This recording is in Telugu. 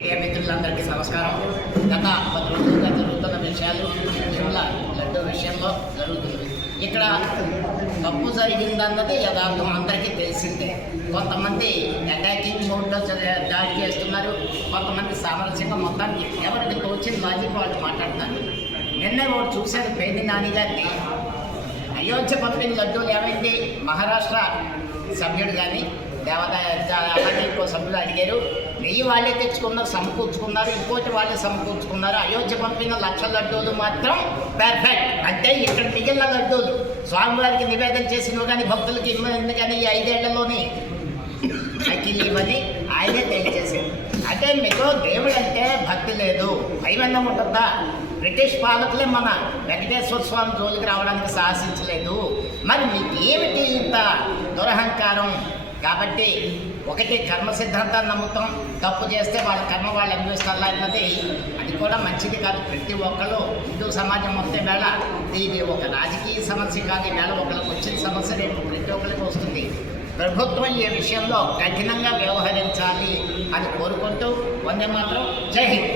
మిత్రులందరికీ నమస్కారం. గత 10 రోజులుగా జరుగుతున్న విషయాలు లడ్డు విషయంలో జరుగుతుంది. ఇక్కడ తప్పు జరిగిందన్నది యథార్థం అందరికీ తెలిసిందే. కొంతమంది అటాకింగ్ మోడ్లో దాడి చేస్తున్నారు, కొంతమంది సామరస్యంగా మొత్తానికి ఎవరికి తోచిన లాజిక్ వాళ్ళు మాట్లాడుతున్నారు. నిన్నే ఒకటి చూశారు, పేర్ని నాని గారిని అయోధ్య పంపిన లడ్డూలు ఏమైంది, మహారాష్ట్ర సభ్యుడు కానీ అలాగే ఇంకో సభ్యులు అడిగారు, నెయ్యి వాళ్ళే తెచ్చుకున్నారు, సమకూర్చుకున్నారు, ఇంకోటి వాళ్ళే సమకూర్చుకున్నారు. అయోధ్య పంపిన 1,00,000 లడ్డూలు మాత్రం పర్ఫెక్ట్. అంటే ఇక్కడ మిగిలిన లడ్డూలు స్వామివారికి నివేదన చేసినవి కానీ భక్తులకి ఇవ్వని కానీ ఈ 5 ఏళ్లలోనే అఖిల్ ఇవ్వని ఆయనే తెలియజేశారు. అంటే మీకు దేవుడు అంటే భక్తి లేదు, భయమన్నా ఉంటుందా? బ్రిటిష్ పాలకులే మన వెంకటేశ్వర స్వామి జోలికి రావడానికి సాహసించలేదు. మరి మీకేమిటి ఇంత దురహంకారం? కాబట్టి ఒకటి కర్మ సిద్ధాంతాన్ని నమ్ముతాం, తప్పు చేస్తే వాళ్ళ కర్మ వాళ్ళు అనుభవిస్తారా అన్నది అది కూడా మంచిది కాదు. ప్రతి ఒక్కళ్ళు హిందూ సమాజం మొత్తం వేళ ఇది ఒక రాజకీయ సమస్య కాదు. ఈవేళ ఒకరికి వచ్చిన సమస్య రేపు ప్రతి ఒక్కరికి వస్తుంది. ప్రభుత్వం ఈ విషయంలో కఠినంగా వ్యవహరించాలి అని కోరుకుంటూ వందే మాత్రం. జై హింద్.